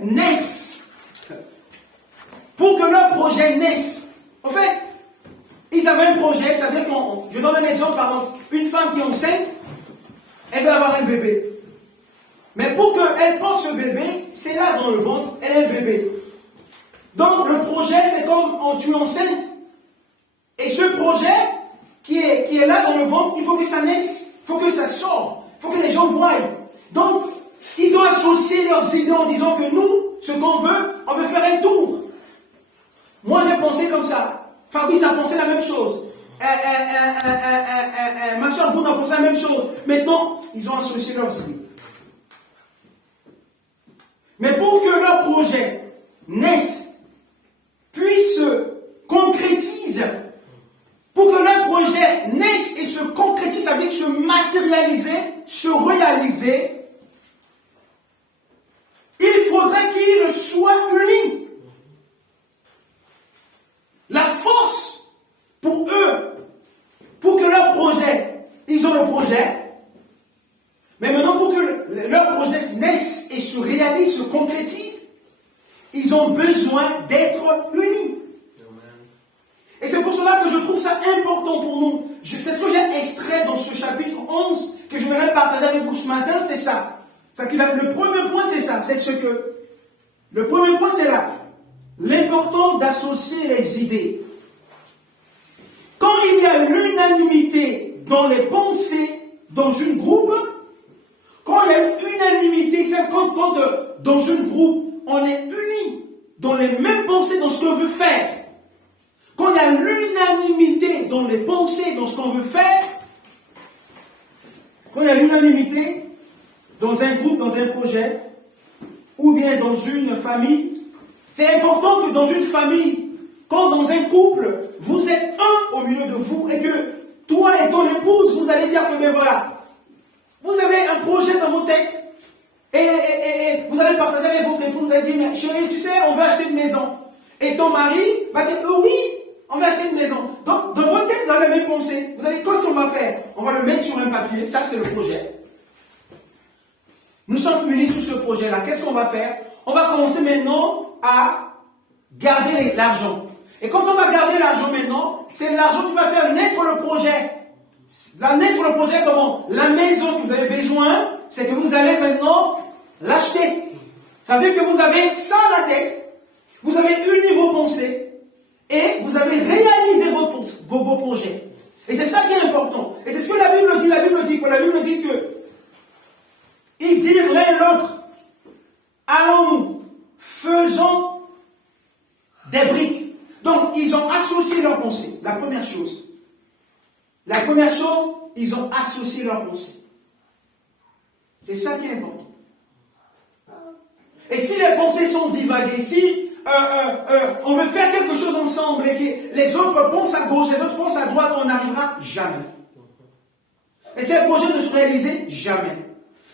naisse. Pour que leur projet naisse. En fait, ils avaient un projet, c'est-à-dire je donne un exemple, par exemple, une femme qui est enceinte, elle veut avoir un bébé. Mais pour qu'elle porte ce bébé, c'est là dans le ventre, elle est le bébé. Donc le projet, c'est comme tu es enceinte. Et ce projet qui est là dans le ventre, il faut que ça naisse, il faut que ça sorte, il faut que les gens voient. Donc, ils ont associé leurs idées en disant que nous, ce qu'on veut, on veut faire un tour. Moi, j'ai pensé comme ça. Fabrice a pensé la même chose. Ma soeur Boune a pensé la même chose. Maintenant, ils ont associé leurs idées. Mais pour que leur projet naisse, puisse se concrétise, pour que leur projet naisse et se concrétise, ça veut dire se matérialiser, se réaliser, il faudrait qu'ils soient unis. La force pour eux, pour que leur projet, ils ont le projet, mais maintenant pour que leur projet naisse et se réalise, se concrétise, ils ont besoin d'être unis. Et c'est pour cela que je trouve ça important pour nous. C'est ce que j'ai extrait dans ce chapitre 11 que je voudrais partager avec vous ce matin, c'est ça. Le premier point, c'est ça. Le premier point, c'est là. L'important d'associer les idées. Quand il y a l'unanimité dans les pensées dans une groupe, quand il y a unanimité, c'est quand dans une groupe, on est unis dans les mêmes pensées, dans ce qu'on veut faire. Quand il y a l'unanimité dans les pensées, dans ce qu'on veut faire, quand il y a l'unanimité dans un groupe, dans un projet, ou bien dans une famille, c'est important que dans une famille, quand dans un couple, vous êtes un au milieu de vous, et que toi et ton épouse, vous allez dire que, ben voilà, vous avez un projet dans vos têtes, et vous allez partager avec votre épouse, vous allez dire, mais chérie, tu sais, on veut acheter une maison. Et ton mari va dire, oui, on va acheter une maison. Donc, dans votre tête, vous avez la même pensée. Vous allez, qu'est-ce qu'on va faire? On va le mettre sur un papier, ça c'est le projet. Nous sommes unis sur ce projet-là. Qu'est-ce qu'on va faire? On va commencer maintenant à garder l'argent. Et quand on va garder l'argent maintenant, c'est l'argent qui va faire naître le projet. Naître le projet comment? La maison que vous avez besoin, c'est que vous allez maintenant l'acheter. Ça veut dire que vous avez ça à la tête, vous avez uni vos pensées, et vous avez réalisé vos projets. Et c'est ça qui est important. Et c'est ce que la Bible dit. La Bible dit quoi? La Bible dit que ils dirent l'un et l'autre, allons-nous, faisons des briques. Donc, ils ont associé leurs pensées. La première chose. La première chose, ils ont associé leurs pensées. C'est ça qui est important. Et si les pensées sont divaguées, si on veut faire quelque chose ensemble et que les autres pensent à gauche, les autres pensent à droite, on n'arrivera jamais. Et ces projets ne se réalisent jamais.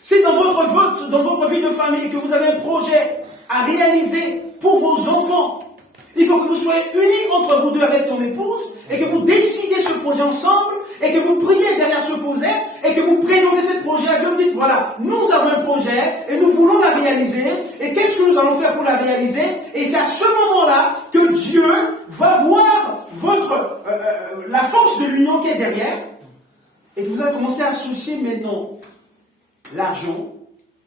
Si dans votre vie de famille, que vous avez un projet à réaliser pour vos enfants, il faut que vous soyez unis entre vous deux avec ton épouse et que vous décidez ce projet ensemble et que vous priez derrière ce projet et que vous présentez ce projet à Dieu. Vous dites, voilà, nous avons un projet et nous voulons la réaliser. Et qu'est-ce que nous allons faire pour la réaliser? Et c'est à ce moment-là que Dieu va voir la force de l'union qui est derrière et que vous allez commencer à associer maintenant l'argent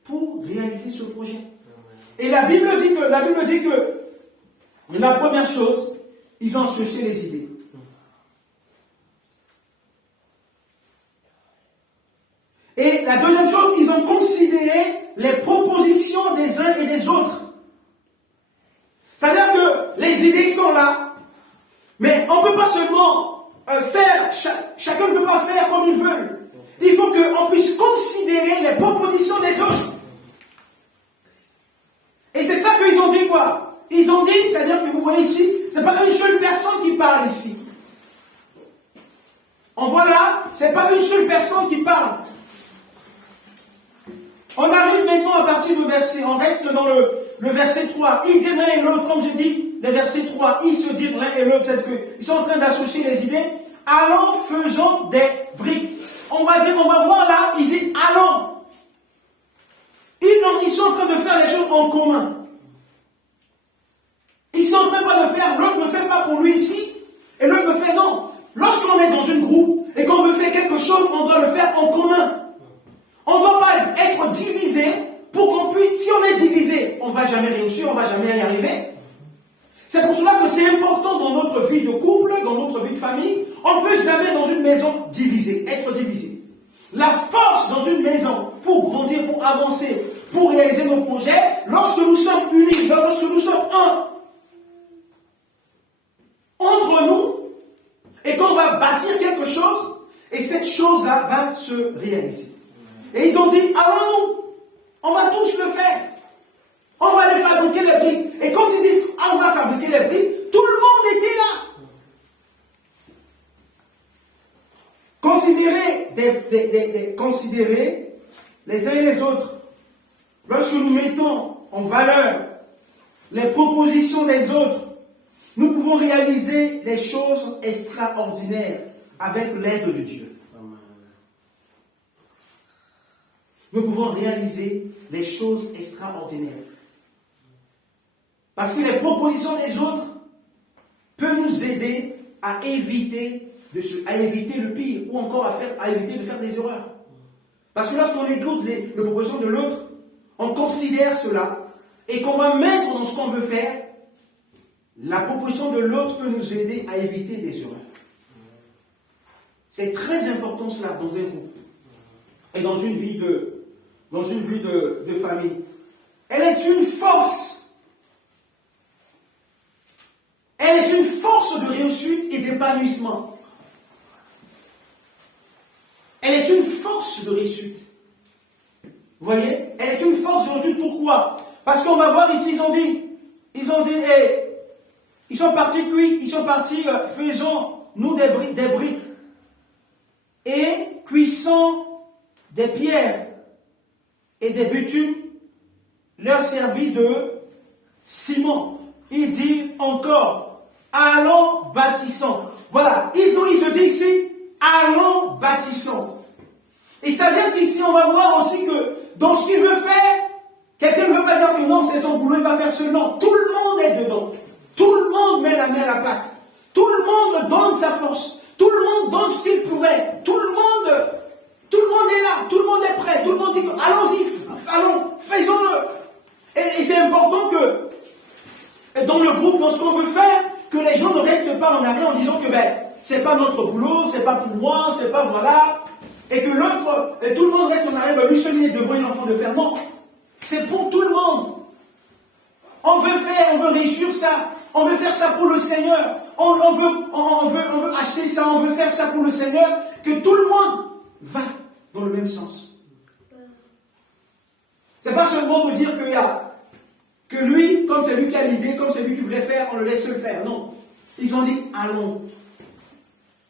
pour réaliser ce projet. Et la Bible dit que la première chose, ils ont associé les idées. Et la deuxième chose, ils ont considéré les propositions des uns et des autres. C'est-à-dire que les idées sont là, mais on ne peut pas seulement faire, chacun ne peut pas faire comme il veut. Il faut qu'on puisse considérer les propositions des autres. Et c'est ça qu'ils ont dit quoi? Ils ont dit, c'est-à-dire que vous voyez ici, ce n'est pas une seule personne qui parle ici. On voit là, ce n'est pas une seule personne qui parle. On arrive maintenant à partir du verset, on reste dans le verset 3. Ils disent l'un et l'autre, comme je dis, le verset 3, ils se disent l'un et l'autre, c'est qu'ils sont en train d'associer les idées. Allons, faisons des briques. On va voir là, ils disent allons. Ils sont en train de faire les choses en commun. ne va jamais réussir, on ne va jamais y arriver. C'est pour cela que c'est important dans notre vie de couple, dans notre vie de famille. On ne peut jamais dans une maison diviser, être divisé. La force dans une maison pour grandir, pour avancer, pour réaliser nos projets, lorsque nous sommes unis, lorsque nous sommes un entre nous, et qu'on va bâtir quelque chose, et cette chose-là va se réaliser. Et ils ont dit, allons-nous, on va tous le faire. On va aller fabriquer les briques. Et quand ils disent, on va fabriquer les briques, tout le monde était là. Considérez les uns et les autres. Lorsque nous mettons en valeur les propositions des autres, nous pouvons réaliser des choses extraordinaires avec l'aide de Dieu. Nous pouvons réaliser des choses extraordinaires. Parce que les propositions des autres peuvent nous aider à éviter le pire ou encore à éviter de faire des erreurs. Parce que lorsqu'on écoute les propositions de l'autre, on considère cela et qu'on va mettre dans ce qu'on veut faire, la proposition de l'autre peut nous aider à éviter des erreurs. C'est très important cela dans un groupe et dans une vie de famille. Elle est une force. Elle est une force de réussite et d'épanouissement. Elle est une force de réussite. Vous voyez? Elle est une force de réussite. Pourquoi? Parce qu'on va voir ici, ils sont partis faisons-nous des briques et cuissons des pierres et des bitumes leur servit de ciment. Il dit encore, allons bâtissons. Voilà, ils se disent ici, allons bâtissons. Et ça vient qu'ici, on va voir aussi que dans ce qu'il veut faire, quelqu'un ne veut pas dire que non, c'est son boulot, il va faire seulement. Tout le monde est dedans. Tout le monde met la main à la pâte. Tout le monde donne sa force. Tout le monde donne ce qu'il pouvait. Tout le monde est là. Tout le monde est prêt. Tout le monde dit, allons-y, allons, faisons-le. Et c'est important que dans le groupe, dans ce qu'on veut faire, que les gens ne restent pas en arrière en disant que c'est pas notre boulot, c'est pas pour moi, c'est pas voilà, et que l'autre, et tout le monde reste en arrière, lui seul il est devant, il est en train de faire. Non, c'est pour tout le monde. On veut réussir ça, on veut faire ça pour le Seigneur, on veut acheter ça, on veut faire ça pour le Seigneur, que tout le monde va dans le même sens. C'est pas seulement de dire que lui, comme c'est lui qui a l'idée, comme c'est lui qui voulait faire, on le laisse le faire. Non. Ils ont dit, allons.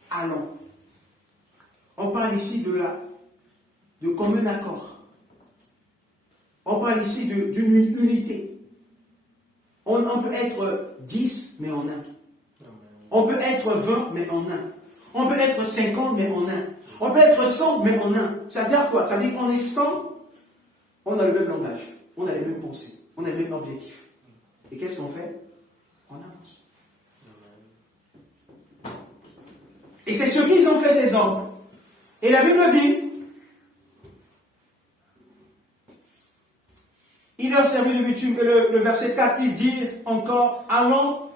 Allons. On parle ici de commun accord. On parle ici d'une unité. On peut être 10, mais en un. On peut être 20, mais en un. On peut être 50, mais en un. On peut être 100, mais en un. Ça veut dire quoi? Ça veut dire qu'on est 100, on a le même langage, on a les mêmes pensées. On a le même objectif. Et qu'est-ce qu'on fait? On avance. Et c'est ce qu'ils ont fait, ces hommes. Et la Bible dit, il leur servit de bitume. Et le verset 4, il dit encore, allons,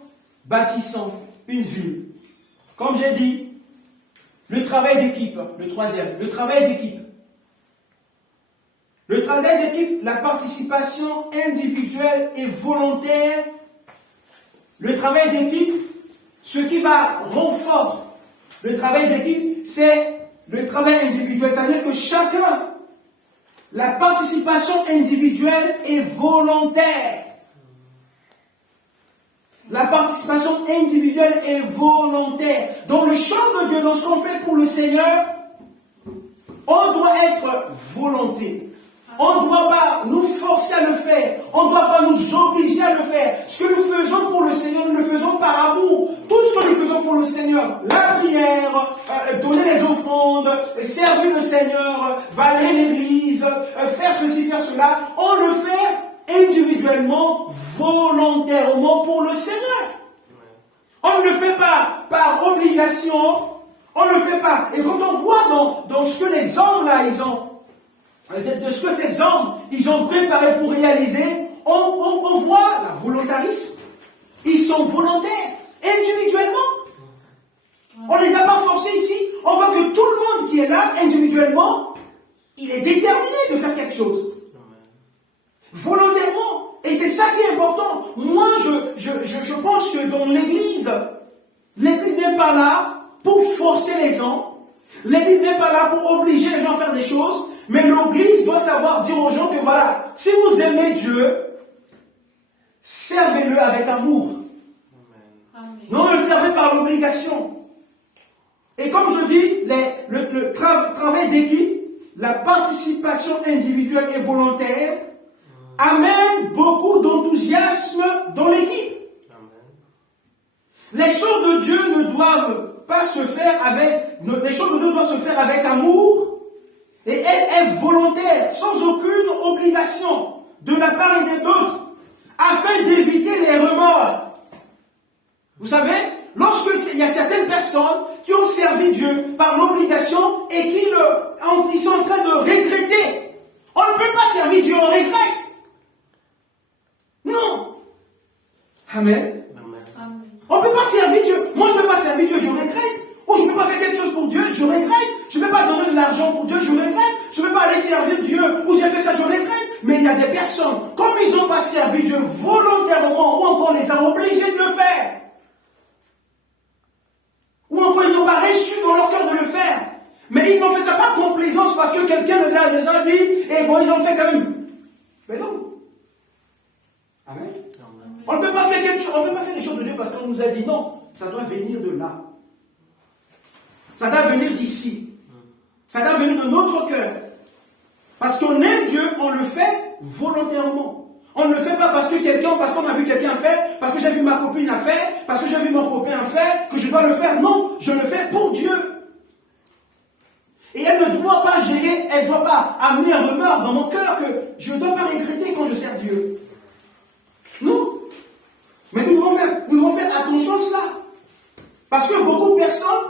bâtissons une ville. Comme j'ai dit, le travail d'équipe, le troisième, le travail d'équipe. Le travail d'équipe, la participation individuelle et volontaire. Le travail d'équipe, ce qui va rendre fort le travail d'équipe, c'est le travail individuel. C'est-à-dire que chacun, la participation individuelle est volontaire. La participation individuelle est volontaire. Dans le champ de Dieu, dans ce qu'on fait pour le Seigneur, on doit être volonté. On ne doit pas nous forcer à le faire. On ne doit pas nous obliger à le faire. Ce que nous faisons pour le Seigneur, nous le faisons par amour. Tout ce que nous faisons pour le Seigneur, la prière, donner les offrandes, servir le Seigneur, balayer l'église, faire ceci, faire cela, on le fait individuellement, volontairement pour le Seigneur. On ne le fait pas par obligation. On ne le fait pas. Et quand on voit dans ce que les hommes là, de ce que ces hommes, ils ont préparé pour réaliser, on volontarisme. Ils sont volontaires, individuellement. On ne les a pas forcés ici. On voit que tout le monde qui est là, individuellement, il est déterminé de faire quelque chose. Volontairement. Et c'est ça qui est important. Moi, je pense que dans l'Église n'est pas là pour forcer les gens. L'Église n'est pas là pour obliger les gens à faire des choses. Mais l'Église doit savoir dire aux gens que voilà, si vous aimez Dieu, servez-le avec amour. Amen. Non, ne le servez par l'obligation. Et comme je dis, le travail d'équipe, la participation individuelle et volontaire amène beaucoup d'enthousiasme dans l'équipe. Les choses de Dieu ne doivent pas se faire les choses de Dieu doivent se faire avec amour. Et elle est volontaire, sans aucune obligation de la part et des autres, afin d'éviter les remords. Vous savez, lorsqu'il y a certaines personnes qui ont servi Dieu par l'obligation et ils sont en train de regretter. On ne peut pas servir Dieu, on regrette. Non. Amen. On ne peut pas servir Dieu. Moi, je ne peux pas servir Dieu, je regrette. Ou je ne peux pas faire quelque chose pour Dieu, je regrette. Je ne peux pas donner de l'argent pour Dieu, je regrette. Je ne peux pas aller servir Dieu, ou j'ai fait ça, je regrette. Mais il y a des personnes, comme ils n'ont pas servi Dieu volontairement, ou encore on les a obligés de le faire, ou encore ils n'ont pas reçu dans leur cœur de le faire, mais ils n'ont fait ça pas complaisance parce que quelqu'un les a dit, et bon, ils l'ont fait quand même. Mais non. Amen. On ne peut pas faire quelque chose, on ne peut pas faire les choses de Dieu parce qu'on nous a dit non. Ça doit venir de là. Ça doit venir d'ici. Ça doit venir de notre cœur. Parce qu'on aime Dieu, on le fait volontairement. On ne le fait pas parce qu'on a vu quelqu'un faire, parce que j'ai vu ma copine à faire, parce que j'ai vu mon copain à faire, que je dois le faire. Non, je le fais pour Dieu. Et elle ne doit pas gérer, elle ne doit pas amener un remords dans mon cœur que je ne dois pas regretter quand je sers Dieu. Non. Mais nous devons faire attention à cela. Parce que beaucoup de personnes,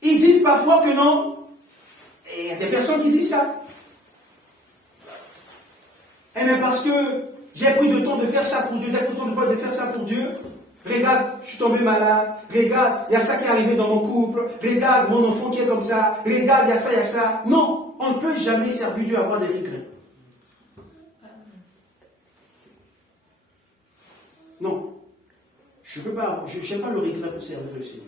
ils disent parfois que non. Et il y a des personnes qui disent ça. Eh bien parce que j'ai pris le temps de faire ça pour Dieu, j'ai pris le temps de faire ça pour Dieu. Regarde, je suis tombé malade. Regarde, il y a ça qui est arrivé dans mon couple. Regarde, mon enfant qui est comme ça. Regarde, il y a ça, il y a ça. Non, on ne peut jamais servir Dieu et avoir des regrets. Non. Je n'ai pas le regret pour servir le Seigneur.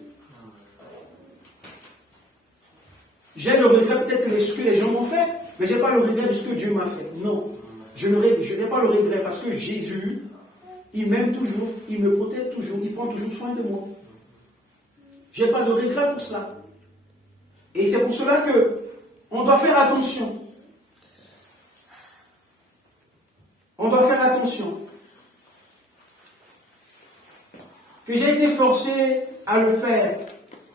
J'ai le regret peut-être que ce que les gens m'ont fait, mais je n'ai pas le regret de ce que Dieu m'a fait. Non. Je n'ai pas le regret parce que Jésus, il m'aime toujours, il me protège toujours, il prend toujours soin de moi. Je n'ai pas de regret pour cela. Et c'est pour cela qu'on doit faire attention. On doit faire attention. Que j'ai été forcé à le faire,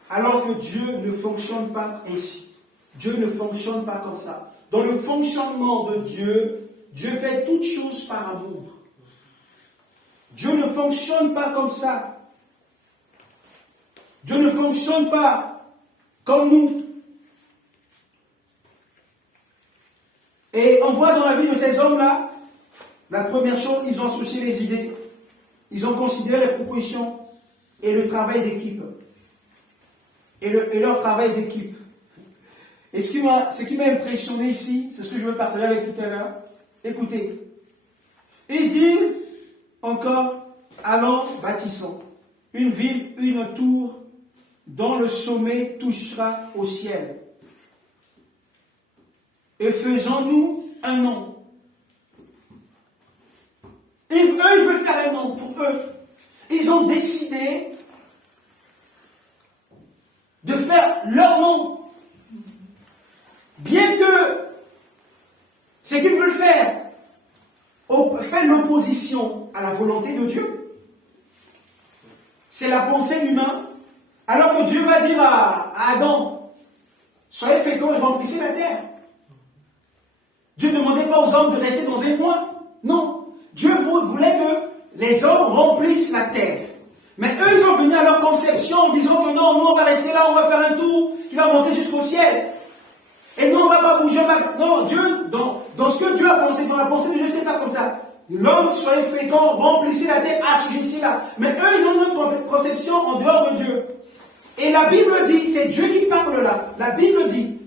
alors que Dieu ne fonctionne pas ainsi. Dieu ne fonctionne pas comme ça. Dans le fonctionnement de Dieu, Dieu fait toutes choses par amour. Dieu ne fonctionne pas comme ça. Dieu ne fonctionne pas comme nous. Et on voit dans la vie de ces hommes-là, la première chose, ils ont associé les idées. Ils ont considéré les propositions et le travail d'équipe. Et leur travail d'équipe. Et ce qui m'a impressionné ici, c'est ce que je veux partager avec tout à l'heure. Écoutez. Il dit encore, allons, bâtissons une ville, une tour, dont le sommet touchera au ciel. Et faisons-nous un nom. Eux, ils veulent faire un nom pour eux. Ils ont décidé de faire leur nom. Bien que ce qu'ils veulent faire fait l'opposition à la volonté de Dieu. C'est la pensée humaine. Alors que Dieu va dire à Adam, soyez féconds et remplissez la terre. Dieu ne demandait pas aux hommes de rester dans un coin. Non. Dieu voulait que les hommes remplissent la terre. Mais eux, ils ont venu à leur conception en disant que non, nous on va rester là, on va faire un tour qui va monter jusqu'au ciel. Et nous on ne va pas bouger. Non, Dieu, dans ce que Dieu a pensé, dans la pensée de Dieu, c'est pas comme ça. l'homme soyez fécond, remplissez la terre, assujettez-la. Mais eux, ils ont une conception en dehors de Dieu. Et la Bible dit, c'est Dieu qui parle là. La Bible dit,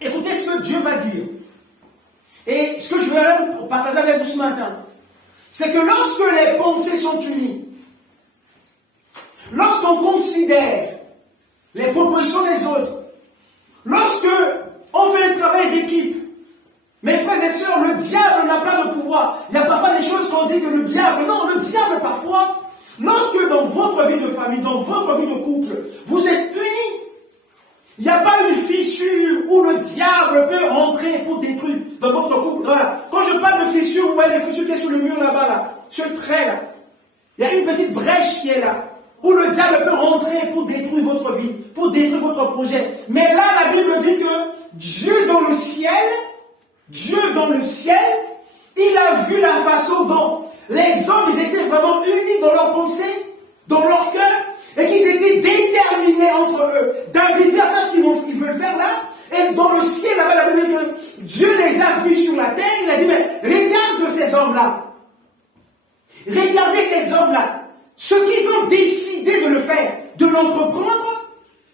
écoutez ce que Dieu va dire. Et ce que je vais partager avec vous ce matin, c'est que lorsque les pensées sont unies, lorsqu'on considère les propositions des autres, lorsque on fait le travail d'équipe, mes frères et sœurs, le diable n'a pas de pouvoir. Il y a parfois des choses qu'on dit que le diable, non, le diable parfois, lorsque dans votre vie de famille, dans votre vie de couple, vous êtes unis, il n'y a pas une fissure où le diable peut rentrer pour détruire dans votre couple. Voilà. Quand je parle de fissure, vous voyez les fissures qui sont sur le mur là-bas, là, ce trait là. Il y a une petite brèche qui est là, où le diable peut rentrer pour détruire votre vie, pour détruire votre projet. Mais là, la Bible dit que Dieu dans le ciel, il a vu la façon dont les hommes, ils étaient vraiment unis dans leurs pensées, dans leur cœur, et qu'ils étaient déterminés entre eux d'arriver à faire ce qu'ils veulent faire là. Et dans le ciel, là-bas, la Bible dit que Dieu les a vus sur la terre. Il a dit, mais regarde ces hommes-là. Regardez ces hommes-là. Ce qu'ils ont décidé de le faire, de l'entreprendre,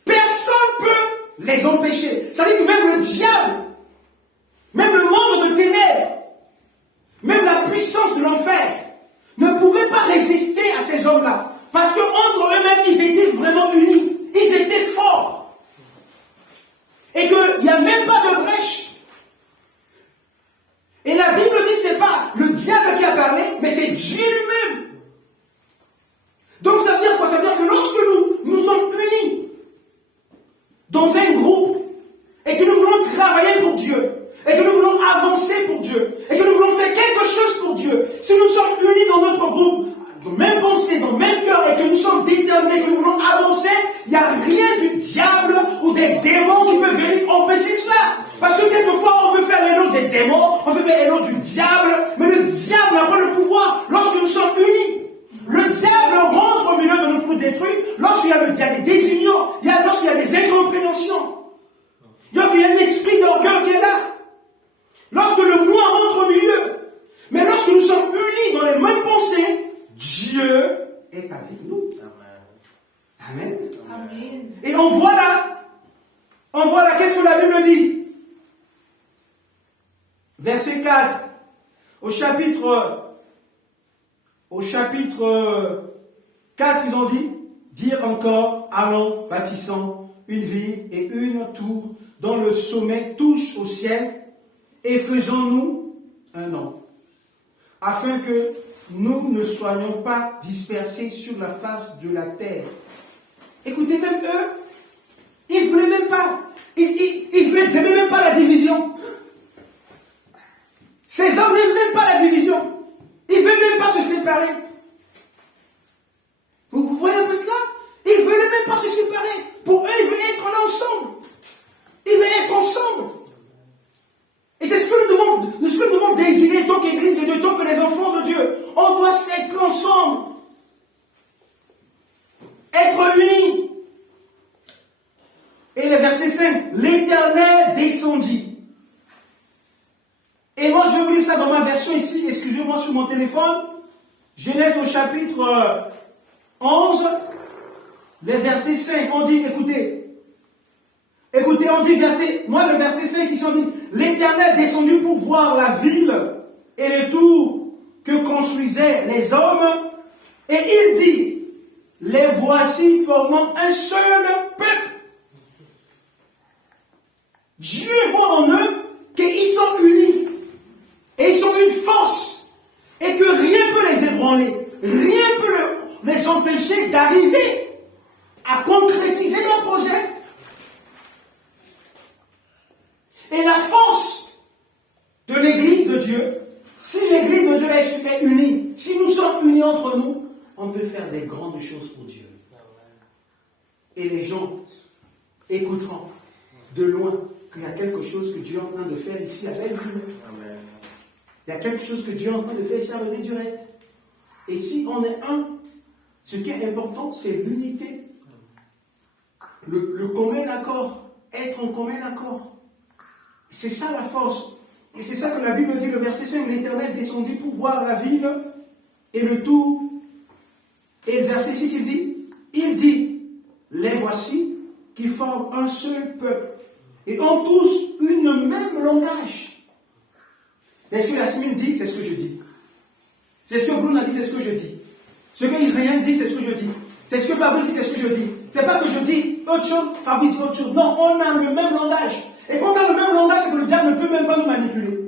personne ne peut les empêcher. Ça veut dire que même le diable, même le monde de ténèbres, même la puissance de l'enfer, ne pouvait pas résister à ces hommes-là. Parce qu'entre eux-mêmes, ils étaient vraiment unis. Ils étaient forts. Et qu'il n'y a même pas de brèche. Et la Bible dit que ce n'est pas le diable qui a parlé, mais c'est Dieu lui-même. Donc ça veut dire quoi? Ça veut dire que lorsque nous sommes unis dans un groupe, et que nous voulons travailler pour Dieu, et que nous voulons avancer pour Dieu, et que nous voulons faire quelque chose pour Dieu, si nous sommes unis dans notre groupe, dans la même pensée, dans le même cœur, et que nous sommes déterminés, que nous voulons avancer, il n'y a rien du diable ou des démons qui peuvent venir empêcher cela. Parce que quelquefois, on veut faire l'éloge des démons, on veut faire l'éloge du diable, mais le diable n'a pas le pouvoir lorsque nous sommes unis. Le diable rentre au milieu de nous pour détruire lorsqu'il y a des désunions, lorsqu'il y a des incompréhensions. Il y a un esprit d'orgueil qui est là. Lorsque le moi rentre au milieu. Mais lorsque nous sommes unis dans les mêmes pensées, Dieu est avec nous. Amen. Amen. Et on voit là, qu'est-ce que la Bible dit? Verset 4, au chapitre 4, ils ont dit, dire encore, allons, bâtissons une ville et une tour dont le sommet touche au ciel, et faisons-nous un nom, afin que nous ne soyons pas dispersés sur la face de la terre. Écoutez, même eux, ils ne voulaient même pas, ils n'aimaient même pas la division. Ces hommes n'aiment même pas la division. Ils ne veulent même pas se séparer. Vous voyez un peu cela? Ils ne veulent même pas se séparer. Pour eux, ils veulent être là ensemble. Ils veulent être ensemble. Et c'est ce que nous devons désirer tant qu'Église et de tant que les enfants de Dieu. On doit s'être ensemble. Être unis. Et le verset 5, l'Éternel descendit. Et moi, je vais vous lire ça dans ma version ici, excusez-moi sur mon téléphone. Genèse au chapitre 11, le verset 5, on dit, écoutez, on dit le verset 5 ici, on dit, l'Éternel descendu pour voir la ville et le tour que construisaient les hommes, et il dit, les voici formant un seul peuple. Dieu voit en eux qu'ils sont unis, et ils sont une force, et que rien ne peut les ébranler, rien ne peut les empêcher d'arriver à concrétiser leur projet. Et la force de l'Église de Dieu, si l'Église de Dieu est unie, si nous sommes unis entre nous, on peut faire des grandes choses pour Dieu. Et les gens écouteront de loin qu'il y a quelque chose que Dieu est en train de faire ici à Belleville. Il y a quelque chose que Dieu est en train de faire ici à René-Durette. Et si on est un, ce qui est important, c'est l'unité. Le commun accord. Être en commun accord. C'est ça la force. Et c'est ça que la Bible dit, le verset 5, l'Éternel descendit pour voir la ville et le tout. Et le verset 6, il dit, les voici qui forment un seul peuple et ont tous une même langage. C'est ce que Yasmine dit, c'est ce que je dis. C'est ce que Bruno a dit, c'est ce que je dis. Ce que Irène dit, c'est ce que je dis. C'est ce que Fabrice dit, c'est ce que je dis. C'est pas que je dis autre chose, Fabrice dit autre chose. Non, on a le même langage. Et quand on a le même langage, c'est que le diable ne peut même pas nous manipuler.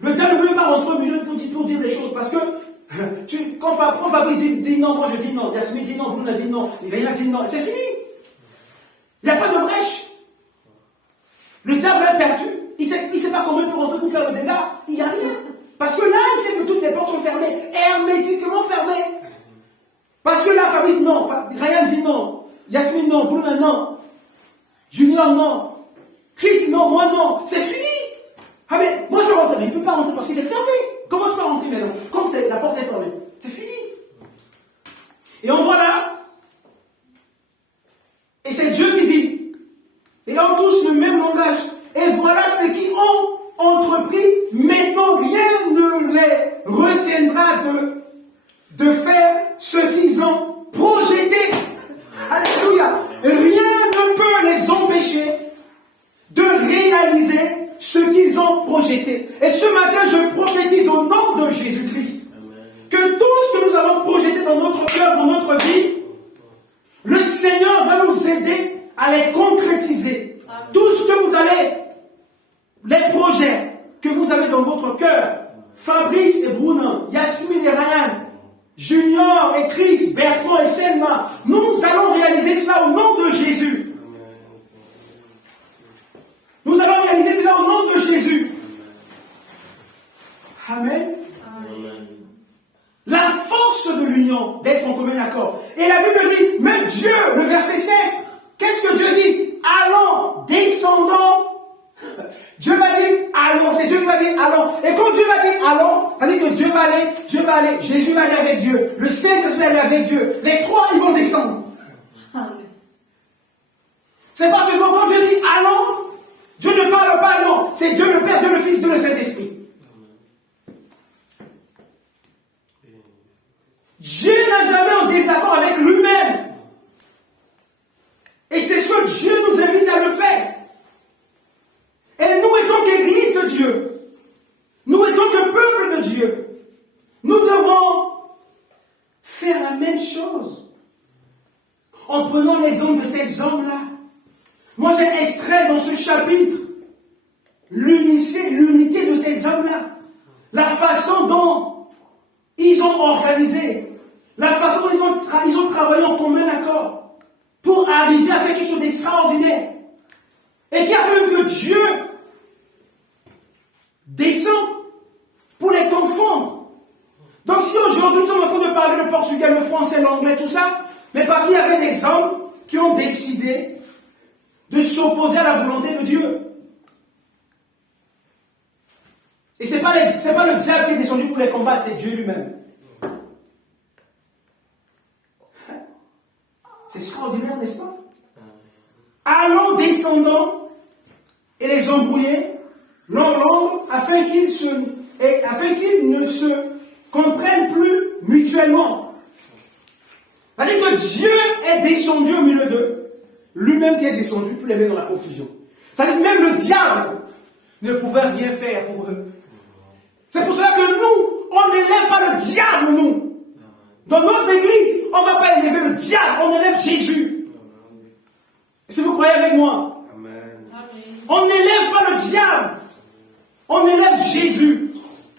Le diable ne peut même pas rentrer au milieu pour dire des choses. Parce que quand Fabrice dit non, moi je dis non. Yasmine dit non, Bruno a dit non. Irène a dit non. C'est fini. Il n'y a pas de brèche. Le diable est perdu. Il ne sait pas comment il peut rentrer pour faire le dégât. Il n'y a rien. Parce que là, il sait que toutes les portes sont fermées, hermétiquement fermées. Parce que là, Fabrice, non. Ryan dit non. Yasmine, non. Bruno, non. Junior, non. Chris, non. Moi, non. C'est fini. Ah, mais moi, je vais rentrer. Il ne peut pas rentrer parce qu'il est fermé. Comment tu peux rentrer maintenant? Quand la porte est fermée. C'est fini. Et on voit là. Et c'est Dieu qui dit. Et ont tous le même langage. Et voilà ceux qui ont entrepris, maintenant rien ne les retiendra de faire ce qu'ils ont projeté. Alléluia. Rien ne peut les empêcher de réaliser ce qu'ils ont projeté. Et ce matin, je prophétise au nom de Jésus-Christ que tout ce que nous avons projeté dans notre cœur, dans notre vie, le Seigneur va nous aider à les concrétiser. Amen. Tout ce que vous allez, les projets que vous avez dans votre cœur, Fabrice et Bruno, Yasmine et Ryan, Junior et Chris, Bertrand et Selma, nous allons réaliser cela au nom de Jésus. Nous allons réaliser cela au nom de Jésus. Amen. Amen. La force de l'union, d'être en commun accord. Et la Bible dit, même Dieu, le verset 7, qu'est-ce que Dieu dit? Allons, descendons. Dieu va dire allons, c'est Dieu qui va dire allons. Et quand Dieu va dire allons, ça veut dire que Dieu va aller, Jésus va aller avec Dieu, le Saint-Esprit va aller avec Dieu. Les trois, ils vont descendre. C'est pas seulement quand Dieu dit allons, Dieu ne parle pas, non. C'est Dieu le Père, Dieu le Fils, Dieu le Saint-Esprit. Dieu n'a jamais en désaccord avec lui-même. Et c'est ce que Dieu nous invite à le faire. Et nous, étant qu'Église de Dieu, nous, étant que peuple de Dieu, nous devons faire la même chose. En prenant l'exemple de ces hommes-là. Moi, j'ai extrait dans ce chapitre l'unité de ces hommes-là. La façon dont ils ont organisé. La façon dont ils ont travaillé en commun accord. Pour arriver à faire quelque chose d'extraordinaire. Et qui a fait même que Dieu descend pour les confondre. Donc si aujourd'hui nous sommes en train de parler le portugais, le français, l'anglais, tout ça, mais parce qu'il y avait des hommes qui ont décidé de s'opposer à la volonté de Dieu. Et c'est pas le diable qui est descendu pour les combattre, c'est Dieu lui-même. C'est extraordinaire, n'est-ce pas? Allons, descendons et les embrouiller l'un l'autre afin qu'ils ne se comprennent plus mutuellement. C'est-à-dire que Dieu est descendu au milieu d'eux. Lui-même qui est descendu pour les mettre dans la confusion. C'est-à-dire que même le diable ne pouvait rien faire pour eux. C'est pour cela que nous, on n'élève pas le diable, nous. Dans notre église, on ne va pas élever le diable, on élève Jésus. Si vous croyez avec moi, amen. On n'élève pas le diable, on élève Jésus.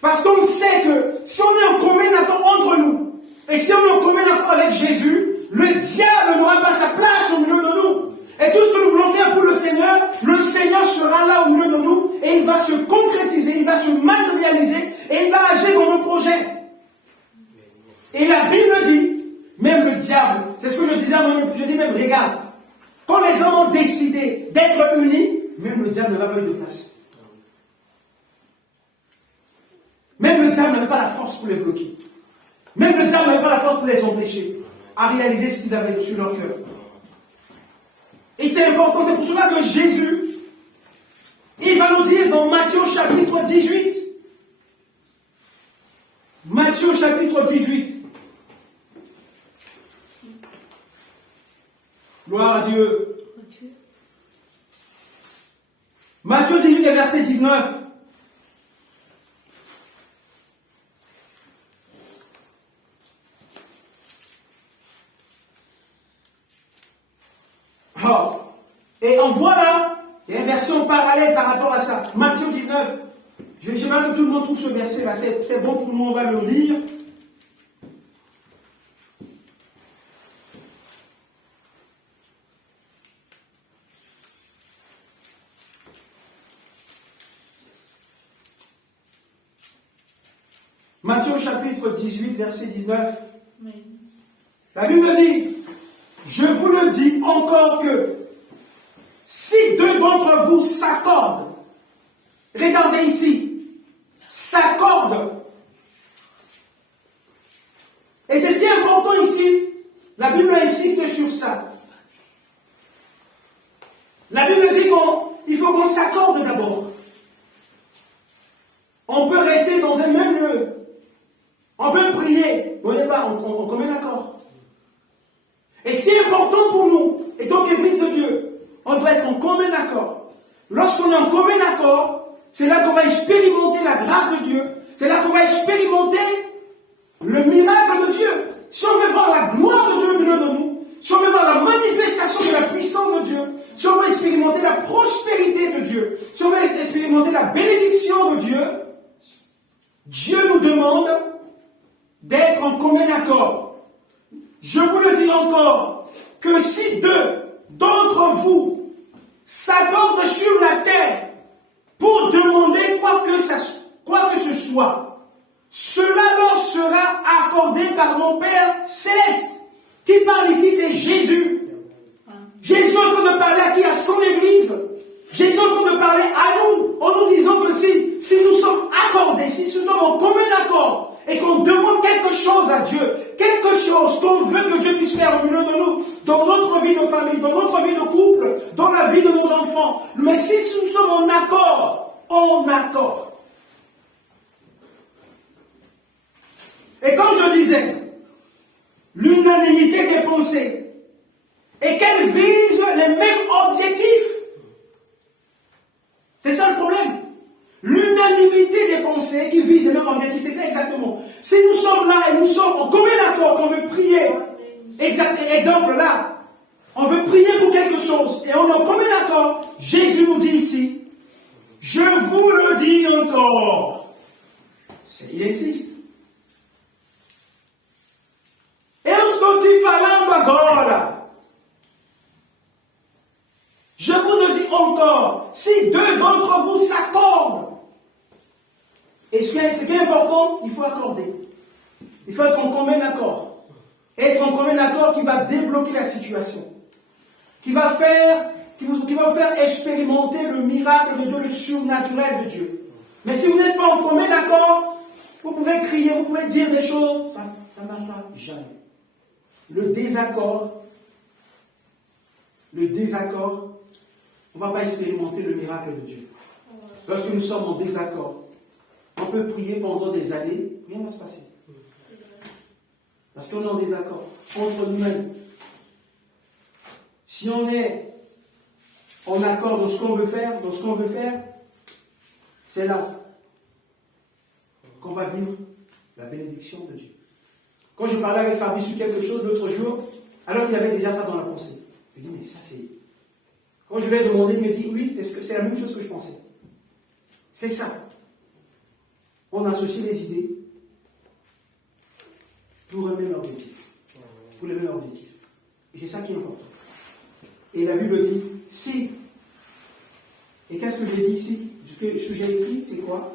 Parce qu'on sait que si on est en commun accord entre nous, et si on est en commun accord avec Jésus, le diable n'aura pas sa place au milieu de nous. Et tout ce que nous voulons faire pour le Seigneur sera là au milieu de nous, et il va se concrétiser, il va se matérialiser, et il va agir dans nos projets. Et la Bible dit, même le diable, c'est ce que je disais, je dis même, regarde, quand les hommes ont décidé d'être unis, même le diable n'avait pas eu de place. Même le diable n'avait pas la force pour les bloquer. Même le diable n'avait pas la force pour les empêcher à réaliser ce qu'ils avaient sur leur cœur. Et c'est important, c'est pour cela que Jésus, il Il va nous dire dans Matthieu chapitre 18. Matthieu chapitre 18. Gloire à Dieu. Matthieu 18, verset 19. Oh. Et en voilà, il y a une version parallèle par rapport à ça. Matthieu 19. J'aimerais que tout le monde trouve ce verset-là. C'est bon pour nous, on va le lire. Matthieu chapitre 18, verset 19. Oui. La Bible dit, je vous le dis encore que si deux d'entre vous s'accordent, regardez ici, s'accordent. Et c'est ce qui est important ici. La Bible insiste sur ça. La Bible dit qu'il faut qu'on s'accorde d'abord. On peut rester dans un même lieu. On peut prier, on n'est pas en commun accord. Et ce qui est important pour nous, étant qu'Église de Dieu, on doit être en commun accord. Lorsqu'on est en commun accord, c'est là qu'on va expérimenter la grâce de Dieu. C'est là qu'on va expérimenter le miracle de Dieu. Si on veut voir la gloire de Dieu au milieu de nous, si on veut voir la manifestation de la puissance de Dieu, si on veut expérimenter la prospérité de Dieu, si on veut expérimenter la bénédiction de Dieu, Dieu nous demande d'être en commun accord. Je vous le dis encore, que si deux d'entre vous s'accordent sur la terre pour demander quoi que ce soit, cela leur sera accordé par mon Père céleste. Qui parle ici, c'est Jésus. Jésus est en train de parler à qui? À son Église. Jésus est en train de parler à nous, en nous disant que si nous sommes accordés, si nous sommes en commun accord, et qu'on demande quelque chose à Dieu, quelque chose qu'on veut que Dieu puisse faire au milieu de nous, dans notre vie de famille, dans notre vie de couple, dans la vie de nos enfants. Mais si nous sommes en accord. Et comme je disais, l'unanimité des pensées, et qu'elles visent les mêmes objectifs. C'est ça le problème. L'unanimité des pensées qui visent les mêmes objectifs, c'est ça exactement. Si nous sommes là et nous sommes en commun accord, qu'on veut prier, exemple là, on veut prier pour quelque chose et on est en commun accord, Jésus nous dit ici, je vous le dis encore. Il insiste. Je vous le dis encore, si deux d'entre vous s'accordent, et ce qui est important, il faut accorder. Il faut être en commun accord. Être en commun accord qui va débloquer la situation. Qui va vous faire expérimenter le miracle de Dieu, le surnaturel de Dieu. Mais si vous n'êtes pas en commun accord, vous pouvez crier, vous pouvez dire des choses, ça ne marchera jamais. Le désaccord, on ne va pas expérimenter le miracle de Dieu. Lorsque nous sommes en désaccord, on peut prier pendant des années, rien ne va se passer. Parce qu'on est en désaccord entre nous-mêmes. Si on est en accord dans ce qu'on veut faire, c'est là qu'on va vivre la bénédiction de Dieu. Quand je parlais avec Fabrice sur quelque chose l'autre jour, alors qu'il avait déjà ça dans la pensée, je lui ai dit, mais ça c'est... Quand je lui ai demandé, il me dit, oui, c'est la même chose que je pensais. C'est ça. On associe les idées pour un même objectif. Pour le même objectif. Et c'est ça qui est important. Et la Bible dit, si. Et qu'est-ce que j'ai dit ici? Ce que j'ai écrit, c'est quoi?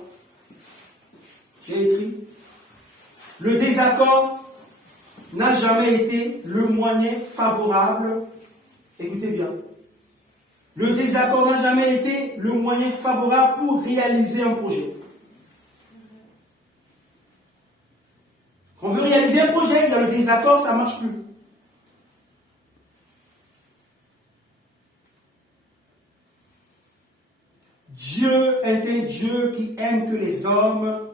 J'ai écrit, le désaccord n'a jamais été le moyen favorable. Écoutez bien. Le désaccord n'a jamais été le moyen favorable pour réaliser un projet. Quand on veut réaliser un projet, il y a le désaccord, ça ne marche plus. Dieu Dieu qui aime que les hommes,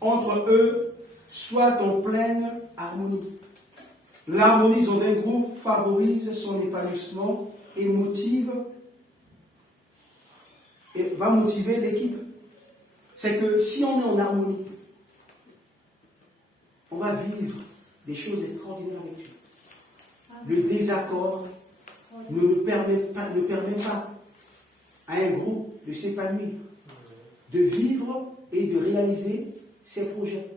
entre eux, soient en pleine harmonie. L'harmonie dans un groupe favorise son épanouissement et va motiver l'équipe. C'est que si on est en harmonie, on va vivre des choses extraordinaires avec Dieu. Le désaccord ne permet pas à un groupe de s'épanouir, de vivre et de réaliser ses projets.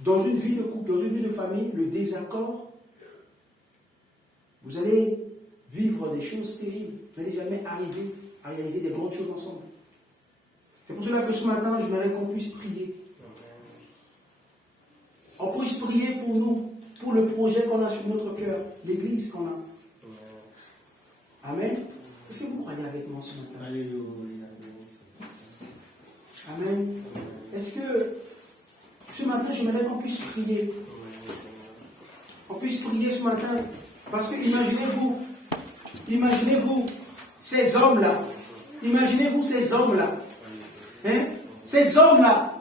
Dans une vie de couple, dans une vie de famille, le désaccord, vous allez vivre des choses terribles. Vous n'allez jamais arriver à réaliser des grandes choses ensemble. C'est pour cela que ce matin, j'aimerais qu'on puisse prier. On puisse prier pour nous, pour le projet qu'on a sur notre cœur, l'église qu'on a. Amen. Est-ce que vous croyez avec moi ce matin? Amen. Est-ce que ce matin, j'aimerais qu'on puisse prier? On puisse prier ce matin. Parce que imaginez-vous ces hommes-là. Imaginez-vous ces hommes-là. Hein? Ces hommes-là,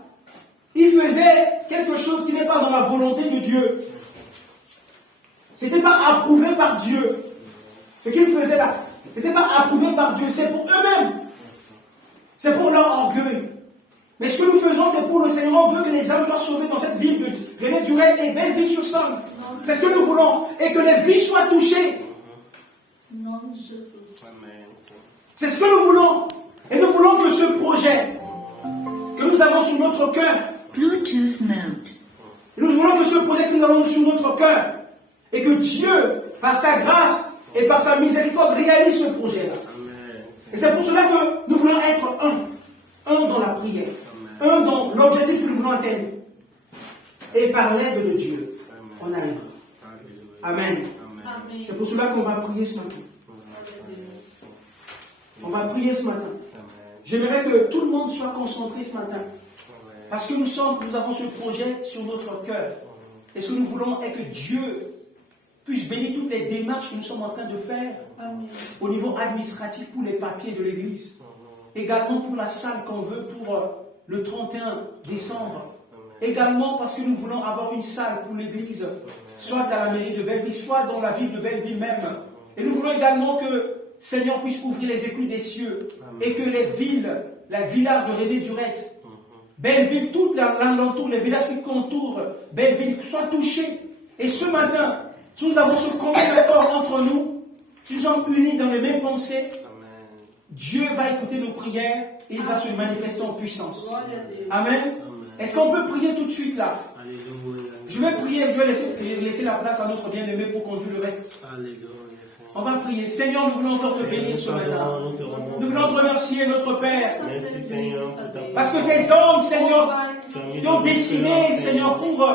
ils faisaient quelque chose qui n'est pas dans la volonté de Dieu. Ce n'était pas approuvé par Dieu. Ce qu'ils faisaient là, ce n'était pas approuvé par Dieu. C'est pour eux-mêmes. C'est pour leur orgueil. Mais ce que nous faisons, c'est pour le Seigneur. On veut que les âmes soient sauvées dans cette ville de René Durel et belle vie sur Somme. C'est ce que nous voulons. Et que les vies soient touchées. C'est ce que nous voulons. Et nous voulons que ce projet que nous avons sur notre cœur, Bluetooth mode. nous voulons que ce projet que nous avons sur notre cœur, et que Dieu, par sa grâce et par sa miséricorde, réalise ce projet-là. Et c'est pour cela que nous voulons être un dans la prière, un dans l'objectif que nous voulons atteindre. Et par l'aide de Dieu, on arrivera. Amen. C'est pour cela qu'on va prier ce matin. On va prier ce matin. J'aimerais que tout le monde soit concentré ce matin. Parce que nous avons ce projet sur notre cœur. Et ce que nous voulons est que Dieu puisse bénir toutes les démarches que nous sommes en train de faire au niveau administratif pour les papiers de l'église. Également pour la salle qu'on veut pour le 31 décembre. Également parce que nous voulons avoir une salle pour l'église, soit à la mairie de Belleville, soit dans la ville de Belleville même. Et nous voulons également que Seigneur puisse ouvrir les écluses des cieux et que les villes, la village de René Durette, Belleville, tout l'alentour, les villages qui contourent Belleville soient touchés. Et ce matin, si nous avons ce commun accord entre nous, si nous sommes unis dans les mêmes pensées, Dieu va écouter nos prières et il va se manifester en puissance. Amen. Est-ce qu'on peut prier tout de suite là? Je vais prier, je vais laisser la place à notre bien-aimé pour conduire le reste. On va prier. Seigneur, nous voulons encore te bénir ce matin. Nous voulons te remercier, notre Père. Merci Seigneur. Parce que ces hommes, Seigneur, qui ont dessiné, Seigneur, pour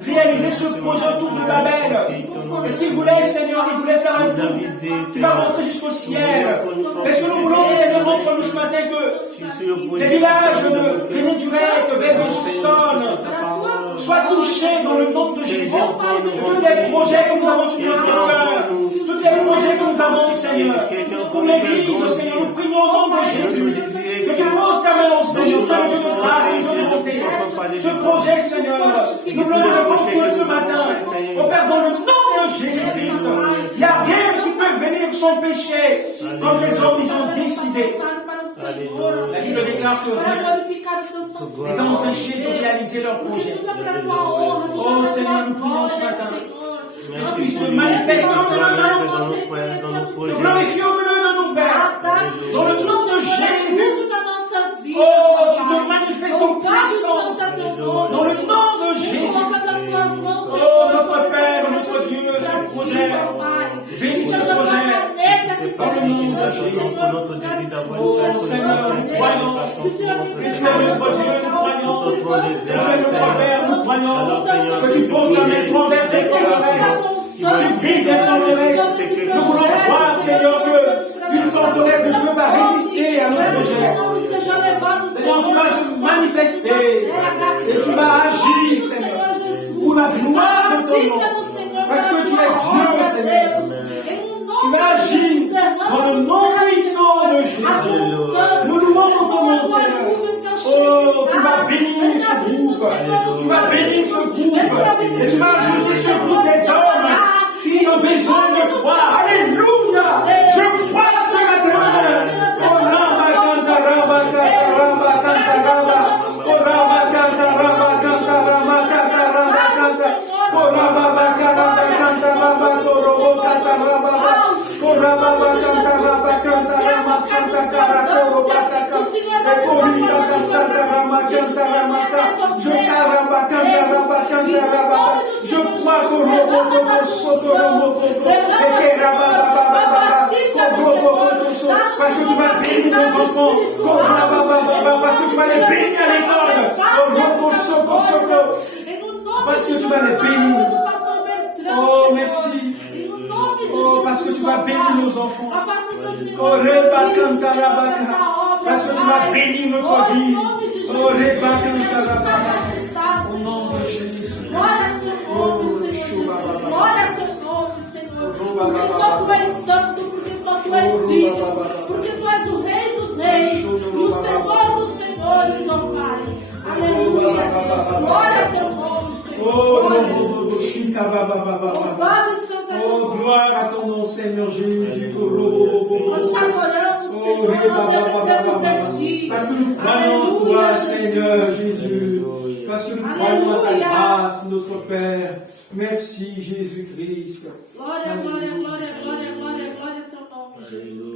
réaliser ce projet autour de Babel. Est-ce qu'ils voulaient, Seigneur, ils voulaient faire un tour qui va monter jusqu'au ciel. Est-ce que nous voulons, Seigneur, montre nous ce matin que les villages de René Durette, de Belleville-sur-Saône soient touchés dans le nom de Jésus. Tous les projets que nous avons sur notre cœur, tous les projets que nous avons, Seigneur, pour l'église, Seigneur, nous prions au nom de Jésus. Que tu poses ta main au Seigneur, tu as Dieu de grâce et de bonté. Ce projet, Seigneur, nous voulons le confier ce matin. Au Père, dans le nom de Jésus-Christ, il n'y a rien qui peut venir sans péché. Quand ces hommes, ils ont décidé. La Bible déclare que les ont empêchés de réaliser leur projet. Oh Seigneur, nous prions ce matin. Que tu puisses te manifester glorifions-le de nos pères. Dans le nom de Jésus. Oh, tu te manifestes en puissance. Dans le nom de Jésus. Oh, notre Père, notre Dieu, ce projet. Bénis ce projet. Dans le nom de Jésus. Oh, Seigneur, nous croyons que tu es notre Dieu, nous croyons que tu es notre Père, nous croyons que tu poses ta main transverse et tu brises les forteresses. Nous voulons croire, Seigneur, qu'une forteresse ne peut pas résister à notre projet. Seigneur, tu vas manifester et tu vas agir, Seigneur, pour la gloire de ton nom. Parce que tu es Dieu, Seigneur. Tu vas agir dans le nom puissant de Jésus. Nous louons ton nom, Seigneur. Oh, tu vas bénir ce groupe. Tu vas bénir ce groupe. Et tu vas ajouter ce groupe des hommes qui ont besoin de toi. Alléluia. Je crois ce matin. Oh, Rama, Kanta, Rama, Kanta, Rama, Kanta, Rama. Oh, Rama, Kanta, Rama, Kanta, Rama, Kanta, Rama, Kanta. Oh, Rama, Kanta, Rama, Kanta, Rama, Korobo, Kanta, Rama, Oh, Rama, Kanta, Rama, Kanta, Rama, Santa, Kara, Koro, Kanta, Kanta, Santa, Rama, Kanta, Rama, Je Karaba, Kanta, Rama, Kanta, Rama. Je crois qu'au Robo, Koto, Soto, Robo, Koto, et Keraba, Baba, Baba, Robo, Koto, Soto, parce que tu vas bénir nos enfants, Koraba, Baba, parce que tu vas les bénir à l'école, Robo, Soto, Soto, parce que tu vas les bénir. Oh, merci. Oh, parce que tu vas bénir nos enfants. Oh, Reba, Kanta, Rabaka, parce que tu vas bénir notre vie. Oh, Reba, Kanta, Rabaka. Au nom de Jésus. Glória a teu nome, Senhor Jesus. Glória a teu nome, Senhor. Porque só tu és santo, porque só tu és digno. Porque tu és o Rei dos Reis e o Senhor dos Senhores, ó Pai. Aleluia, Deus. Glória a teu nome, Senhor. Louvado e santo é teu Oh, nome. gloire à ton nom, Seigneur Jésus. Nós te adoramos, Senhor. Nós dependemos de ti. Parce que nous croyons en toi, Seigneur Jésus. Parce que nous croyons à ta grâce, notre Père. Merci, Jésus-Christ. Glória, glória, glória, glória, glória, glória a teu nome, Jesus.